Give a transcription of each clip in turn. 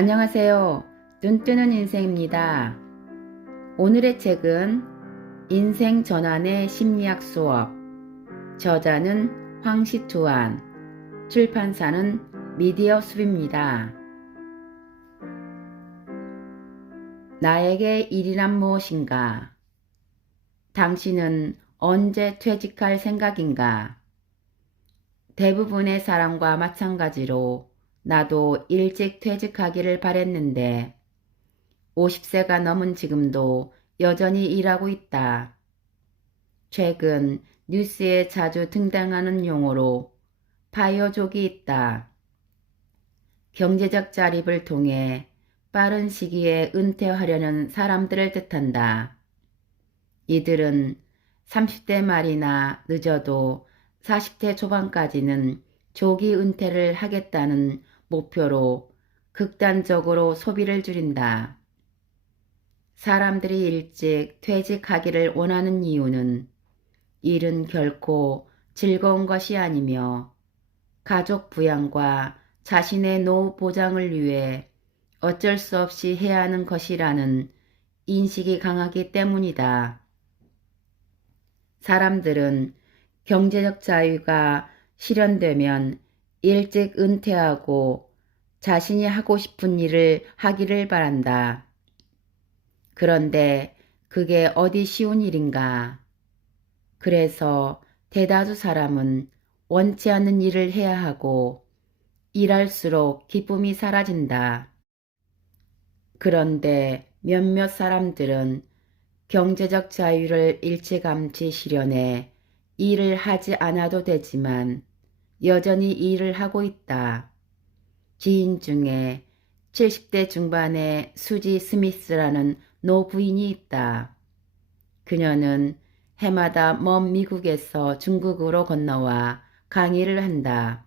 안녕하세요. 눈뜨는 인생입니다. 오늘의 책은 인생 전환의 심리학 수업. 저자는 황시투안, 출판사는 미디어숲입니다. 나에게 일이란 무엇인가? 당신은 언제 퇴직할 생각인가? 대부분의 사람과 마찬가지로 나도 일찍 퇴직하기를 바랬는데 50세가 넘은 지금도 여전히 일하고 있다. 최근 뉴스에 자주 등장하는 용어로 파이어족이 있다. 경제적 자립을 통해 빠른 시기에 은퇴하려는 사람들을 뜻한다. 이들은 30대 말이나 늦어도 40대 초반까지는 조기 은퇴를 하겠다는 목표로 극단적으로 소비를 줄인다. 사람들이 일찍 퇴직하기를 원하는 이유는 일은 결코 즐거운 것이 아니며 가족 부양과 자신의 노후 보장을 위해 어쩔 수 없이 해야 하는 것이라는 인식이 강하기 때문이다. 사람들은 경제적 자유가 실현되면 일찍 은퇴하고 자신이 하고 싶은 일을 하기를 바란다. 그런데 그게 어디 쉬운 일인가? 그래서 대다수 사람은 원치 않는 일을 해야 하고 일할수록 기쁨이 사라진다. 그런데 몇몇 사람들은 경제적 자유를 일찌감치 실현해 일을 하지 않아도 되지만 여전히 일을 하고 있다. 지인 중에 70대 중반의 수지 스미스라는 노부인이 있다. 그녀는 해마다 먼 미국에서 중국으로 건너와 강의를 한다.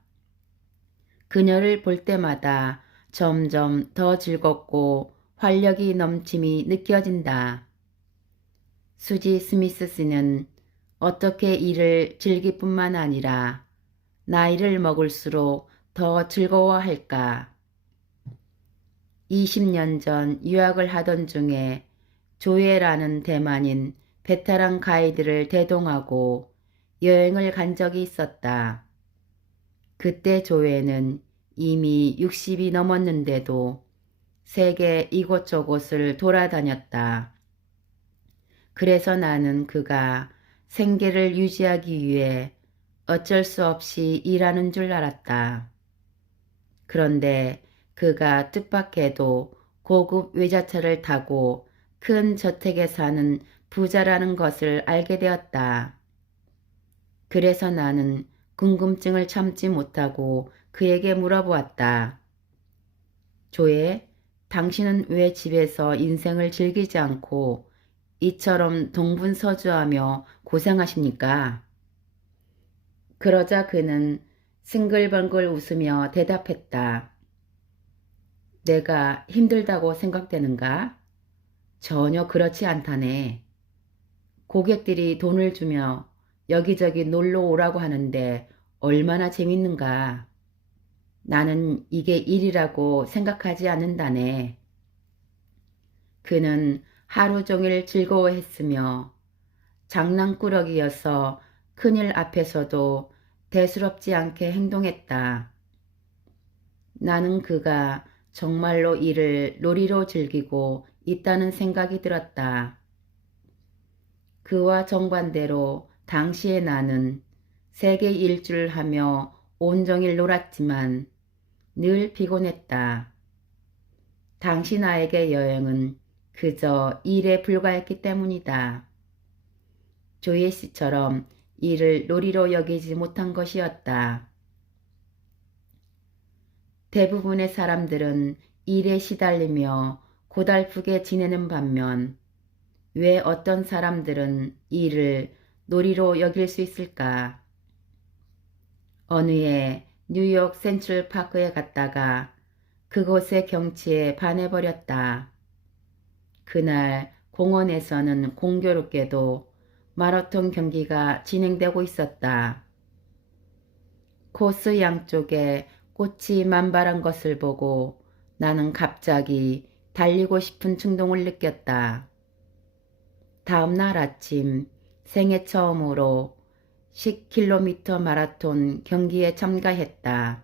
그녀를 볼 때마다 점점 더 즐겁고 활력이 넘침이 느껴진다. 수지 스미스 씨는 어떻게 일을 즐길 뿐만 아니라 나이를 먹을수록 더 즐거워할까? 20년 전 유학을 하던 중에 조회라는 대만인 베테랑 가이드를 대동하고 여행을 간 적이 있었다. 그때 조회는 이미 60이 넘었는데도 세계 이곳저곳을 돌아다녔다. 그래서 나는 그가 생계를 유지하기 위해 어쩔 수 없이 일하는 줄 알았다. 그런데 그가 뜻밖에도 고급 외제차를 타고 큰 저택에 사는 부자라는 것을 알게 되었다. 그래서 나는 궁금증을 참지 못하고 그에게 물어보았다. 조에, 당신은 왜 집에서 인생을 즐기지 않고 이처럼 동분서주하며 고생하십니까? 그러자 그는 싱글벙글 웃으며 대답했다. 내가 힘들다고 생각되는가? 전혀 그렇지 않다네. 고객들이 돈을 주며 여기저기 놀러 오라고 하는데 얼마나 재밌는가. 나는 이게 일이라고 생각하지 않는다네. 그는 하루 종일 즐거워했으며 장난꾸러기여서 큰일 앞에서도 대수롭지 않게 행동했다. 나는 그가 정말로 일을 놀이로 즐기고 있다는 생각이 들었다. 그와 정반대로 당시의 나는 세계 일주를 하며 온종일 놀았지만 늘 피곤했다. 당시 나에게 여행은 그저 일에 불과했기 때문이다. 조예 씨처럼 일을 놀이로 여기지 못한 것이었다. 대부분의 사람들은 일에 시달리며 고달프게 지내는 반면 왜 어떤 사람들은 일을 놀이로 여길 수 있을까? 어느 해 뉴욕 센트럴 파크에 갔다가 그곳의 경치에 반해버렸다. 그날 공원에서는 공교롭게도 마라톤 경기가 진행되고 있었다. 코스 양쪽에 꽃이 만발한 것을 보고 나는 갑자기 달리고 싶은 충동을 느꼈다. 다음 날 아침 생애 처음으로 10km 마라톤 경기에 참가했다.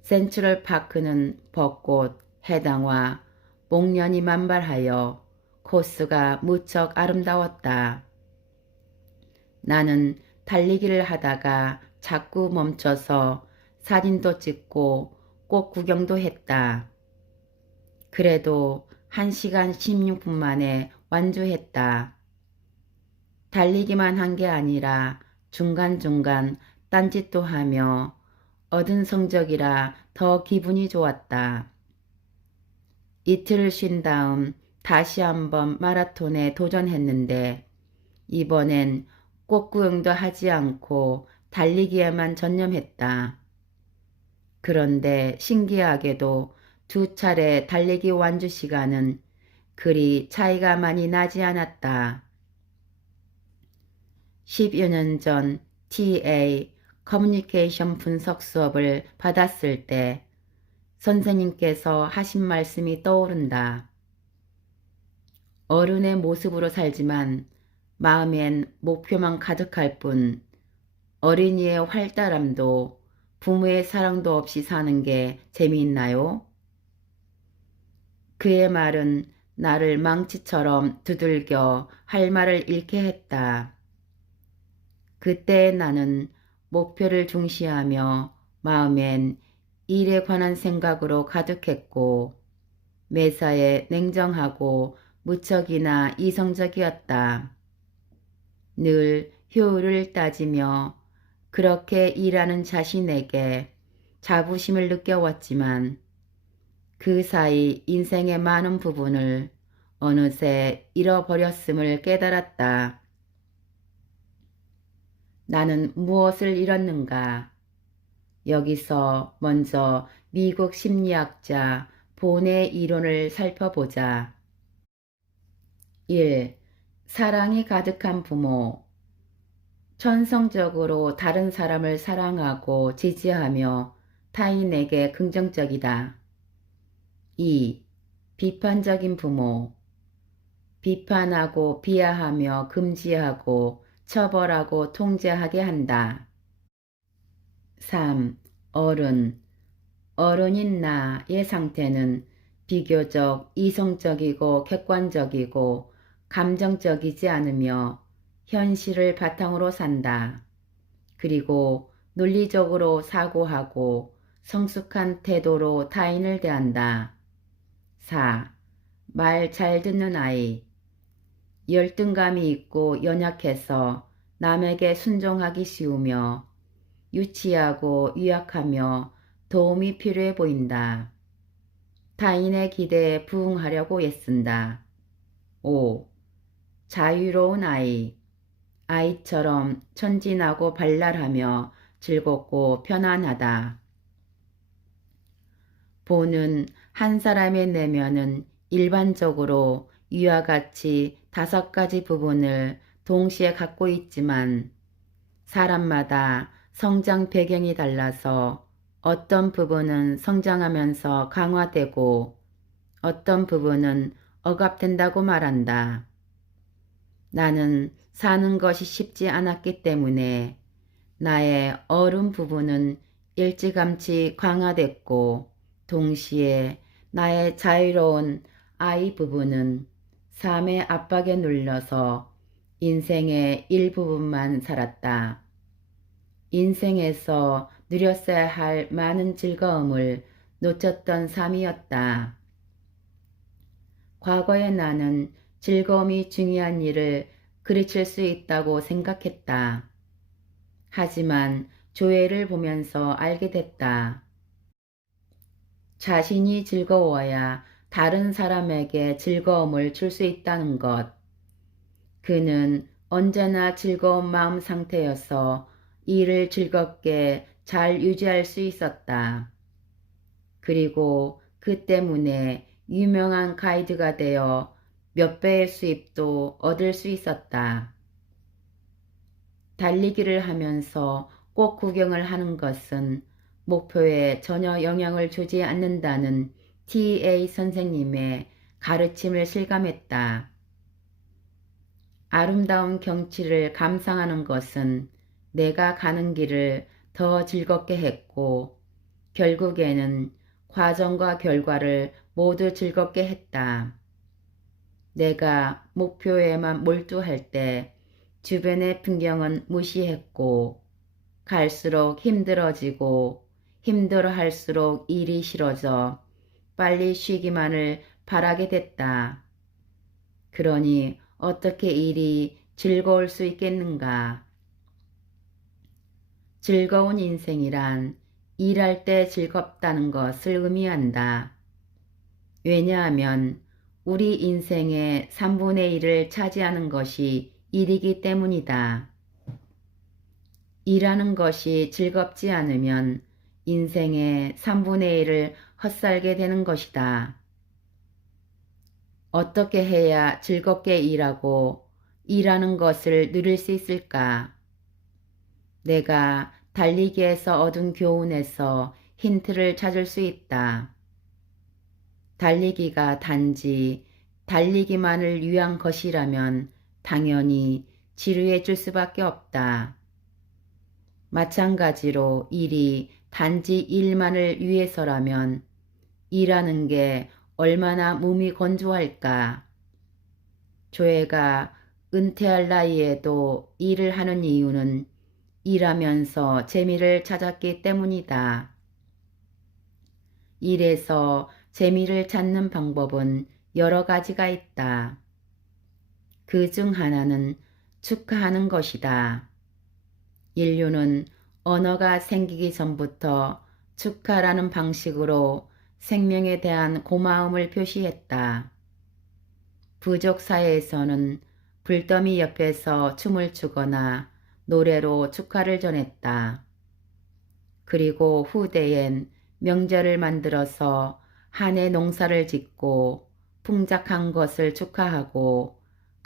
센트럴 파크는 벚꽃, 해당화, 목련이 만발하여 코스가 무척 아름다웠다. 나는 달리기를 하다가 자꾸 멈춰서 사진도 찍고 꽃 구경도 했다. 그래도 1시간 16분 만에 완주했다. 달리기만 한 게 아니라 중간중간 딴짓도 하며 얻은 성적이라 더 기분이 좋았다. 이틀을 쉰 다음 다시 한번 마라톤에 도전했는데 이번엔 꽃구경도 하지 않고 달리기에만 전념했다. 그런데 신기하게도 2차례 달리기 완주 시간은 그리 차이가 많이 나지 않았다. 10여 년 전 TA 커뮤니케이션 분석 수업을 받았을 때 선생님께서 하신 말씀이 떠오른다. 어른의 모습으로 살지만 마음엔 목표만 가득할 뿐 어린이의 활달함도 부모의 사랑도 없이 사는 게 재미있나요? 그의 말은 나를 망치처럼 두들겨 할 말을 잃게 했다. 그때 나는 목표를 중시하며 마음엔 일에 관한 생각으로 가득했고 매사에 냉정하고 무척이나 이성적이었다. 늘 효율을 따지며 그렇게 일하는 자신에게 자부심을 느껴왔지만 그 사이 인생의 많은 부분을 어느새 잃어버렸음을 깨달았다. 나는 무엇을 잃었는가? 여기서 먼저 미국 심리학자 본의 이론을 살펴보자. 1. 사랑이 가득한 부모. 천성적으로 다른 사람을 사랑하고 지지하며 타인에게 긍정적이다. 2. 비판적인 부모. 비판하고 비하하며 금지하고 처벌하고 통제하게 한다. 3. 어른. 어른인 나의 상태는 비교적 이성적이고 객관적이고 감정적이지 않으며 현실을 바탕으로 산다. 그리고 논리적으로 사고하고 성숙한 태도로 타인을 대한다. 4. 말 잘 듣는 아이. 열등감이 있고 연약해서 남에게 순종하기 쉬우며 유치하고 유약하며 도움이 필요해 보인다. 타인의 기대에 부응하려고 애쓴다. 5. 자유로운 아이. 아이처럼 천진하고 발랄하며 즐겁고 편안하다. 보는 한 사람의 내면은 일반적으로 이와 같이 5가지 부분을 동시에 갖고 있지만 사람마다 성장 배경이 달라서 어떤 부분은 성장하면서 강화되고 어떤 부분은 억압된다고 말한다. 나는 사는 것이 쉽지 않았기 때문에 나의 어른 부분은 일찌감치 강화됐고 동시에 나의 자유로운 아이 부분은 삶의 압박에 눌려서 인생의 일부분만 살았다. 인생에서 누렸어야 할 많은 즐거움을 놓쳤던 삶이었다. 과거의 나는 즐거움이 중요한 일을 그르칠 수 있다고 생각했다. 하지만 조회를 보면서 알게 됐다. 자신이 즐거워야 다른 사람에게 즐거움을 줄 수 있다는 것. 그는 언제나 즐거운 마음 상태여서 일을 즐겁게 잘 유지할 수 있었다. 그리고 그 때문에 유명한 가이드가 되어 몇 배의 수입도 얻을 수 있었다. 달리기를 하면서 꽃 구경을 하는 것은 목표에 전혀 영향을 주지 않는다는 TA 선생님의 가르침을 실감했다. 아름다운 경치를 감상하는 것은 내가 가는 길을 더 즐겁게 했고 결국에는 과정과 결과를 모두 즐겁게 했다. 내가 목표에만 몰두할 때 주변의 풍경은 무시했고 갈수록 힘들어지고 힘들어할수록 일이 싫어져 빨리 쉬기만을 바라게 됐다. 그러니 어떻게 일이 즐거울 수 있겠는가? 즐거운 인생이란 일할 때 즐겁다는 것을 의미한다. 왜냐하면 우리 인생의 3분의 1을 차지하는 것이 일이기 때문이다. 일하는 것이 즐겁지 않으면 인생의 3분의 1을 헛살게 되는 것이다. 어떻게 해야 즐겁게 일하고 일하는 것을 누릴 수 있을까? 내가 달리기에서 얻은 교훈에서 힌트를 찾을 수 있다. 달리기가 단지 달리기만을 위한 것이라면 당연히 지루해 질 수밖에 없다. 마찬가지로 일이 단지 일만을 위해서라면 일하는 게 얼마나 몸이 건조할까. 조회가 은퇴할 나이에도 일을 하는 이유는 일하면서 재미를 찾았기 때문이다. 일에서 재미를 찾는 방법은 여러 가지가 있다. 그 중 하나는 축하하는 것이다. 인류는 언어가 생기기 전부터 축하라는 방식으로 생명에 대한 고마움을 표시했다. 부족 사회에서는 불더미 옆에서 춤을 추거나 노래로 축하를 전했다. 그리고 후대엔 명절을 만들어서 한 해 농사를 짓고 풍작한 것을 축하하고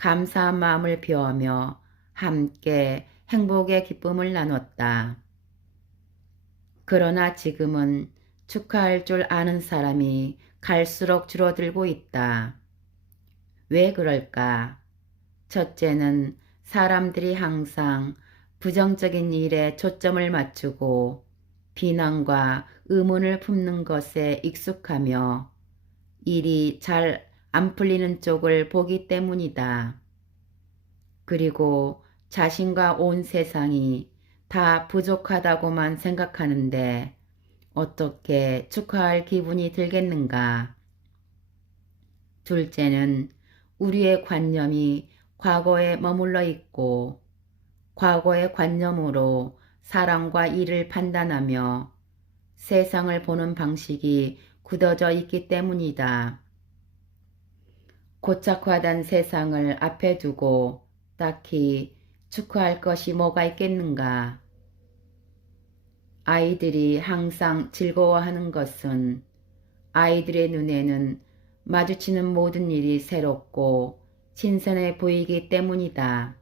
감사한 마음을 표하며 함께 행복의 기쁨을 나눴다. 그러나 지금은 축하할 줄 아는 사람이 갈수록 줄어들고 있다. 왜 그럴까? 첫째는 사람들이 항상 부정적인 일에 초점을 맞추고 비난과 의문을 품는 것에 익숙하며 일이 잘 안 풀리는 쪽을 보기 때문이다. 그리고 자신과 온 세상이 다 부족하다고만 생각하는데 어떻게 축하할 기분이 들겠는가? 둘째는 우리의 관념이 과거에 머물러 있고 과거의 관념으로 사람과 일을 판단하며 세상을 보는 방식이 굳어져 있기 때문이다. 고착화된 세상을 앞에 두고 딱히 축하할 것이 뭐가 있겠는가? 아이들이 항상 즐거워하는 것은 아이들의 눈에는 마주치는 모든 일이 새롭고 신선해 보이기 때문이다.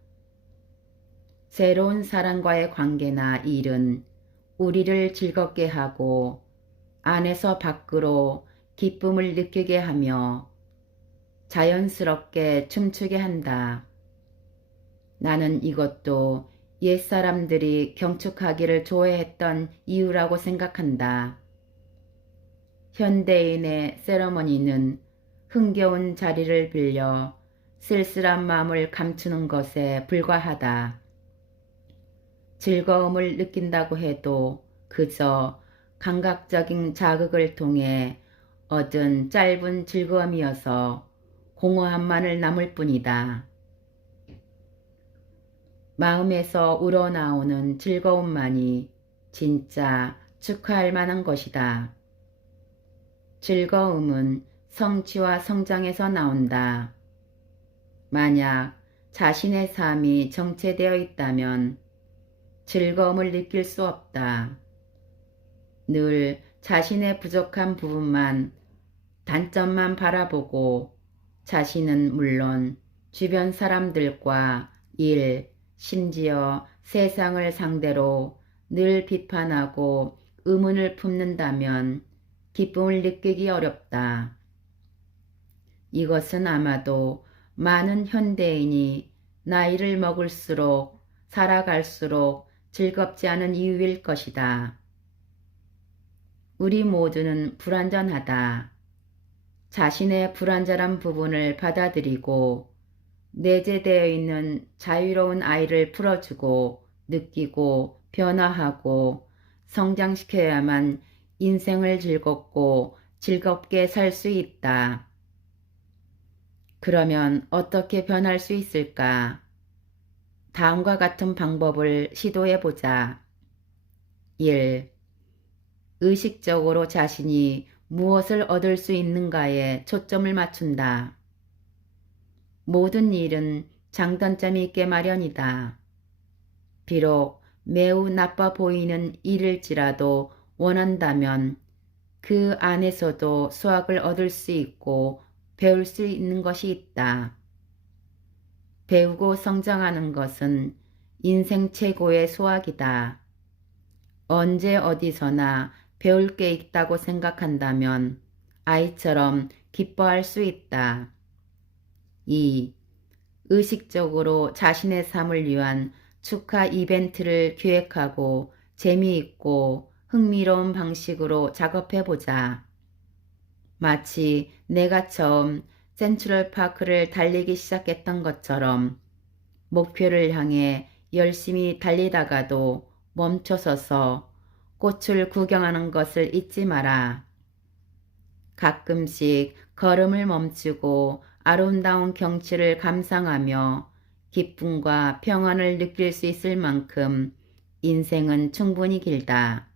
새로운 사람과의 관계나 일은 우리를 즐겁게 하고 안에서 밖으로 기쁨을 느끼게 하며 자연스럽게 춤추게 한다. 나는 이것도 옛사람들이 경축하기를 좋아했던 이유라고 생각한다. 현대인의 세러머니는 흥겨운 자리를 빌려 쓸쓸한 마음을 감추는 것에 불과하다. 즐거움을 느낀다고 해도 그저 감각적인 자극을 통해 얻은 짧은 즐거움이어서 공허함만을 남을 뿐이다. 마음에서 우러나오는 즐거움만이 진짜 축하할 만한 것이다. 즐거움은 성취와 성장에서 나온다. 만약 자신의 삶이 정체되어 있다면 즐거움을 느낄 수 없다. 늘 자신의 부족한 부분만, 단점만 바라보고 자신은 물론 주변 사람들과 일, 심지어 세상을 상대로 늘 비판하고 의문을 품는다면 기쁨을 느끼기 어렵다. 이것은 아마도 많은 현대인이 나이를 먹을수록 살아갈수록 즐겁지 않은 이유일 것이다. 우리 모두는 불완전하다. 자신의 불완전한 부분을 받아들이고 내재되어 있는 자유로운 아이를 풀어주고 느끼고 변화하고 성장시켜야만 인생을 즐겁게 살 수 있다. 그러면 어떻게 변할 수 있을까? 다음과 같은 방법을 시도해보자. 1. 의식적으로 자신이 무엇을 얻을 수 있는가에 초점을 맞춘다. 모든 일은 장단점이 있게 마련이다. 비록 매우 나빠 보이는 일일지라도 원한다면 그 안에서도 수확을 얻을 수 있고 배울 수 있는 것이 있다. 배우고 성장하는 것은 인생 최고의 수확이다. 언제 어디서나 배울 게 있다고 생각한다면 아이처럼 기뻐할 수 있다. 2. 의식적으로 자신의 삶을 위한 축하 이벤트를 기획하고 재미있고 흥미로운 방식으로 작업해보자. 마치 내가 처음 센트럴파크를 달리기 시작했던 것처럼 목표를 향해 열심히 달리다가도 멈춰서서 꽃을 구경하는 것을 잊지 마라. 가끔씩 걸음을 멈추고 아름다운 경치를 감상하며 기쁨과 평안을 느낄 수 있을 만큼 인생은 충분히 길다.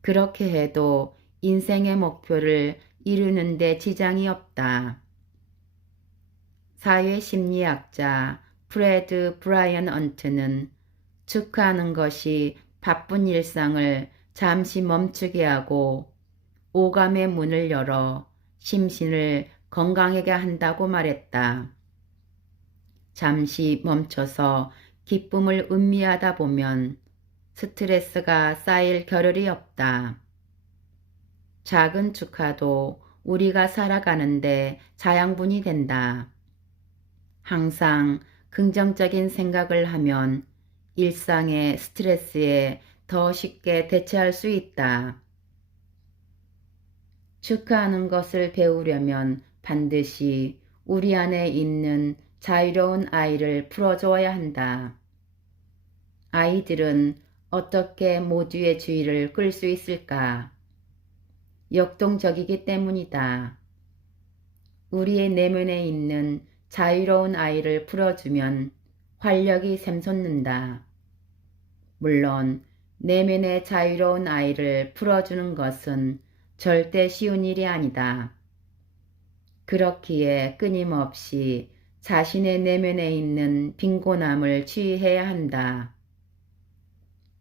그렇게 해도 인생의 목표를 이루는 데 지장이 없다. 사회심리학자 프레드 브라이언 언트는 축하하는 것이 바쁜 일상을 잠시 멈추게 하고 오감의 문을 열어 심신을 건강하게 한다고 말했다. 잠시 멈춰서 기쁨을 음미하다 보면 스트레스가 쌓일 겨를이 없다. 작은 축하도 우리가 살아가는데 자양분이 된다. 항상 긍정적인 생각을 하면 일상의 스트레스에 더 쉽게 대처할 수 있다. 축하하는 것을 배우려면 반드시 우리 안에 있는 자유로운 아이를 풀어줘야 한다. 아이들은 어떻게 모두의 주의를 끌 수 있을까? 역동적이기 때문이다. 우리의 내면에 있는 자유로운 아이를 풀어주면 활력이 샘솟는다. 물론 내면의 자유로운 아이를 풀어주는 것은 절대 쉬운 일이 아니다. 그렇기에 끊임없이 자신의 내면에 있는 빈곤함을 치유해야 한다.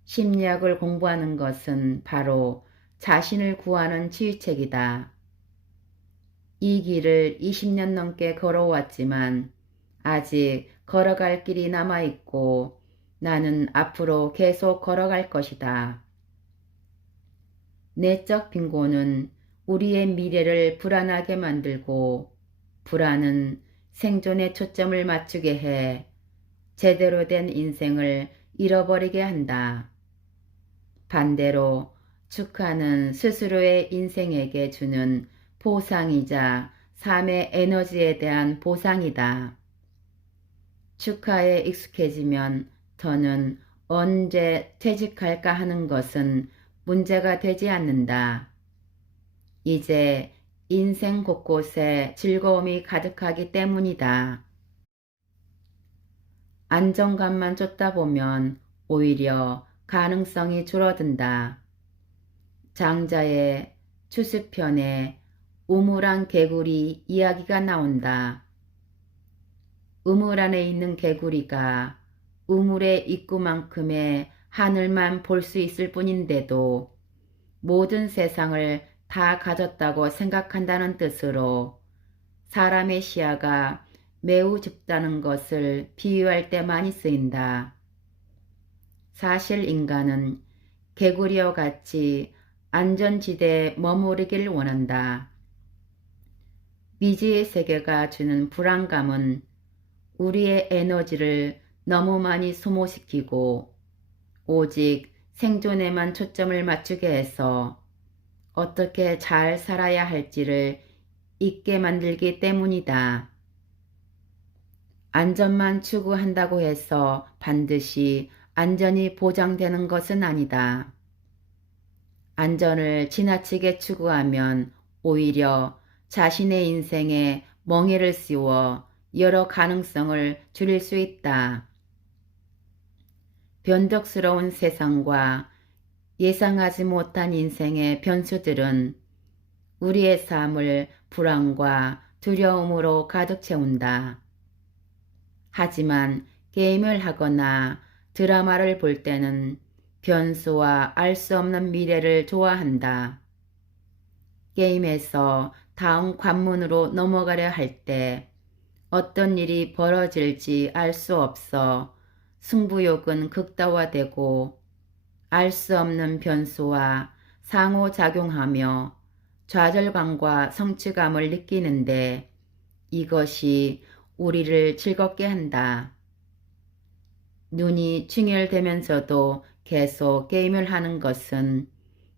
심리학을 공부하는 것은 바로 자신을 구하는 치유책이다. 이 길을 20년 넘게 걸어왔지만 아직 걸어갈 길이 남아있고 나는 앞으로 계속 걸어갈 것이다. 내적 빈곤은 우리의 미래를 불안하게 만들고 불안은 생존에 초점을 맞추게 해 제대로 된 인생을 잃어버리게 한다. 반대로 축하는 스스로의 인생에게 주는 보상이자 삶의 에너지에 대한 보상이다. 축하에 익숙해지면 더는 언제 퇴직할까 하는 것은 문제가 되지 않는다. 이제 인생 곳곳에 즐거움이 가득하기 때문이다. 안정감만 쫓다 보면 오히려 가능성이 줄어든다. 장자의 추수편에 우물안 개구리 이야기가 나온다. 우물 안에 있는 개구리가 우물의 입구만큼의 하늘만 볼 수 있을 뿐인데도 모든 세상을 다 가졌다고 생각한다는 뜻으로 사람의 시야가 매우 좁다는 것을 비유할 때 많이 쓰인다. 사실 인간은 개구리와 같이 안전지대에 머무르기를 원한다. 미지의 세계가 주는 불안감은 우리의 에너지를 너무 많이 소모시키고 오직 생존에만 초점을 맞추게 해서 어떻게 잘 살아야 할지를 잊게 만들기 때문이다. 안전만 추구한다고 해서 반드시 안전이 보장되는 것은 아니다. 안전을 지나치게 추구하면 오히려 자신의 인생에 멍해를 씌워 여러 가능성을 줄일 수 있다. 변덕스러운 세상과 예상하지 못한 인생의 변수들은 우리의 삶을 불안과 두려움으로 가득 채운다. 하지만 게임을 하거나 드라마를 볼 때는 변수와 알 수 없는 미래를 좋아한다. 게임에서 다음 관문으로 넘어가려 할 때 어떤 일이 벌어질지 알 수 없어 승부욕은 극다화되고 알 수 없는 변수와 상호작용하며 좌절감과 성취감을 느끼는데 이것이 우리를 즐겁게 한다. 눈이 충혈되면서도 계속 게임을 하는 것은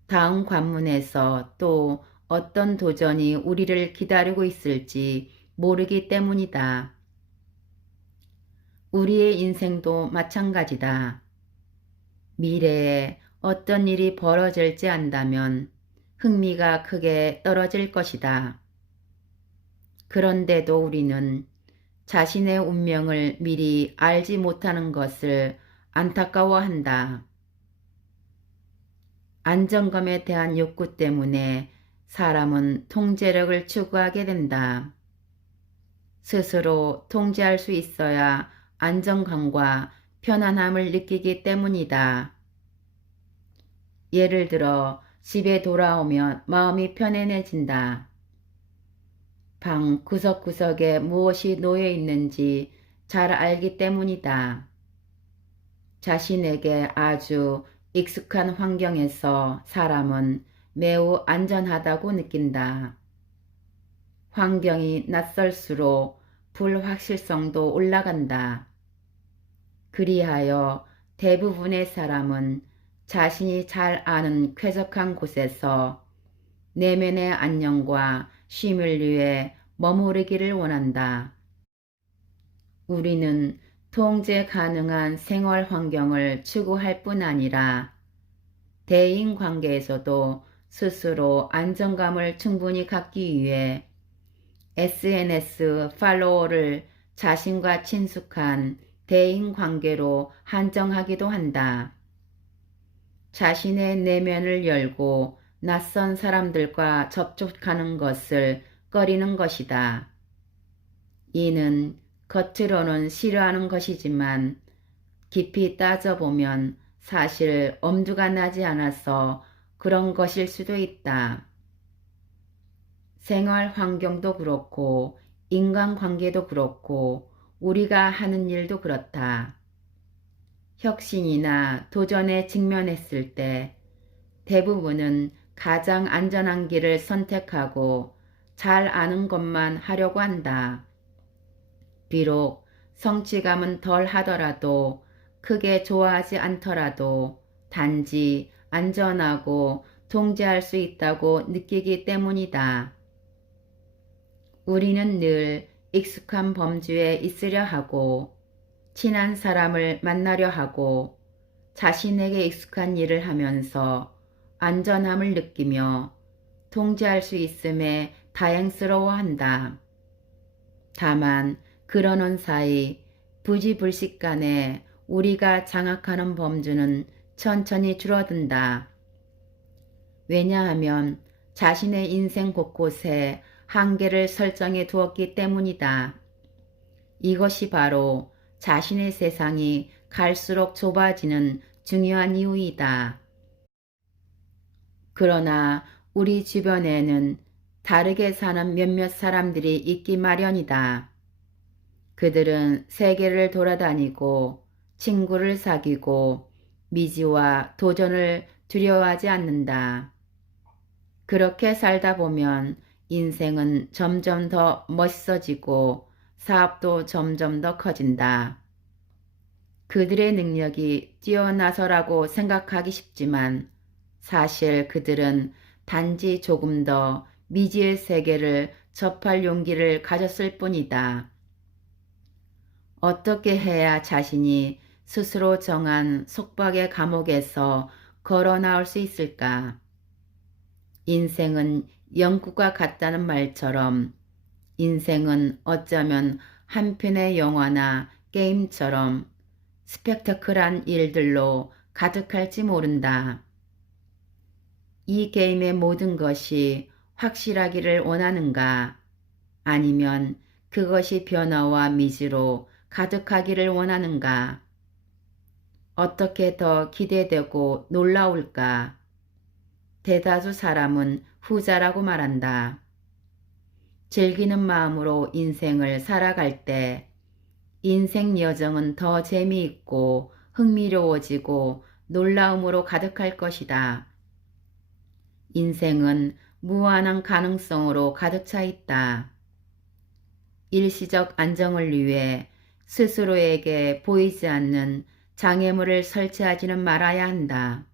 다음 관문에서 또 어떤 도전이 우리를 기다리고 있을지 모르기 때문이다. 우리의 인생도 마찬가지다. 미래에 어떤 일이 벌어질지 안다면 흥미가 크게 떨어질 것이다. 그런데도 우리는 자신의 운명을 미리 알지 못하는 것을 안타까워한다. 안정감에 대한 욕구 때문에 사람은 통제력을 추구하게 된다. 스스로 통제할 수 있어야 안정감과 편안함을 느끼기 때문이다. 예를 들어 집에 돌아오면 마음이 편안해진다. 방 구석구석에 무엇이 놓여 있는지 잘 알기 때문이다. 자신에게 아주 익숙한 환경에서 사람은 매우 안전하다고 느낀다. 환경이 낯설수록 불확실성도 올라간다. 그리하여 대부분의 사람은 자신이 잘 아는 쾌적한 곳에서 내면의 안녕과 쉼을 위해 머무르기를 원한다. 우리는 통제 가능한 생활 환경을 추구할 뿐 아니라 대인 관계에서도 스스로 안정감을 충분히 갖기 위해 SNS 팔로워를 자신과 친숙한 대인 관계로 한정하기도 한다. 자신의 내면을 열고 낯선 사람들과 접촉하는 것을 꺼리는 것이다. 이는 겉으로는 싫어하는 것이지만 깊이 따져보면 사실 엄두가 나지 않아서 그런 것일 수도 있다. 생활 환경도 그렇고 인간관계도 그렇고 우리가 하는 일도 그렇다. 혁신이나 도전에 직면했을 때 대부분은 가장 안전한 길을 선택하고 잘 아는 것만 하려고 한다. 비록 성취감은 덜 하더라도 크게 좋아하지 않더라도 단지 안전하고 통제할 수 있다고 느끼기 때문이다. 우리는 늘 익숙한 범주에 있으려 하고 친한 사람을 만나려 하고 자신에게 익숙한 일을 하면서 안전함을 느끼며 통제할 수 있음에 다행스러워한다. 다만 그러는 사이 부지불식간에 우리가 장악하는 범주는 천천히 줄어든다. 왜냐하면 자신의 인생 곳곳에 한계를 설정해 두었기 때문이다. 이것이 바로 자신의 세상이 갈수록 좁아지는 중요한 이유이다. 그러나 우리 주변에는 다르게 사는 몇몇 사람들이 있기 마련이다. 그들은 세계를 돌아다니고 친구를 사귀고 미지와 도전을 두려워하지 않는다. 그렇게 살다 보면 인생은 점점 더 멋있어지고 사업도 점점 더 커진다. 그들의 능력이 뛰어나서라고 생각하기 쉽지만 사실 그들은 단지 조금 더 미지의 세계를 접할 용기를 가졌을 뿐이다. 어떻게 해야 자신이 스스로 정한 속박의 감옥에서 걸어 나올 수 있을까? 인생은 영국과 같다는 말처럼 인생은 어쩌면 한 편의 영화나 게임처럼 스펙터클한 일들로 가득할지 모른다. 이 게임의 모든 것이 확실하기를 원하는가? 아니면 그것이 변화와 미지로 가득하기를 원하는가? 어떻게 더 기대되고 놀라울까? 대다수 사람은 후자라고 말한다. 즐기는 마음으로 인생을 살아갈 때 인생 여정은 더 재미있고 흥미로워지고 놀라움으로 가득할 것이다. 인생은 무한한 가능성으로 가득 차 있다. 일시적 안정을 위해 스스로에게 보이지 않는 장애물을 설치하지는 말아야 한다.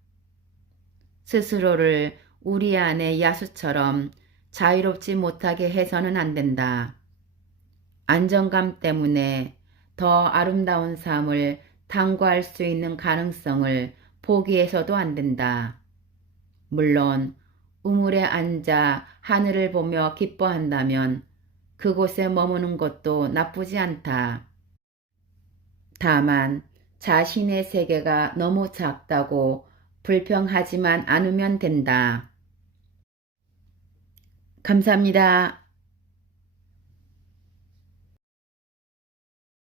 스스로를 우리 안의 야수처럼 자유롭지 못하게 해서는 안 된다. 안정감 때문에 더 아름다운 삶을 탐구할 수 있는 가능성을 포기해서도 안 된다. 물론 우물에 앉아 하늘을 보며 기뻐한다면 그곳에 머무는 것도 나쁘지 않다. 다만 자신의 세계가 너무 작다고 불평하지만 않으면 된다. 감사합니다.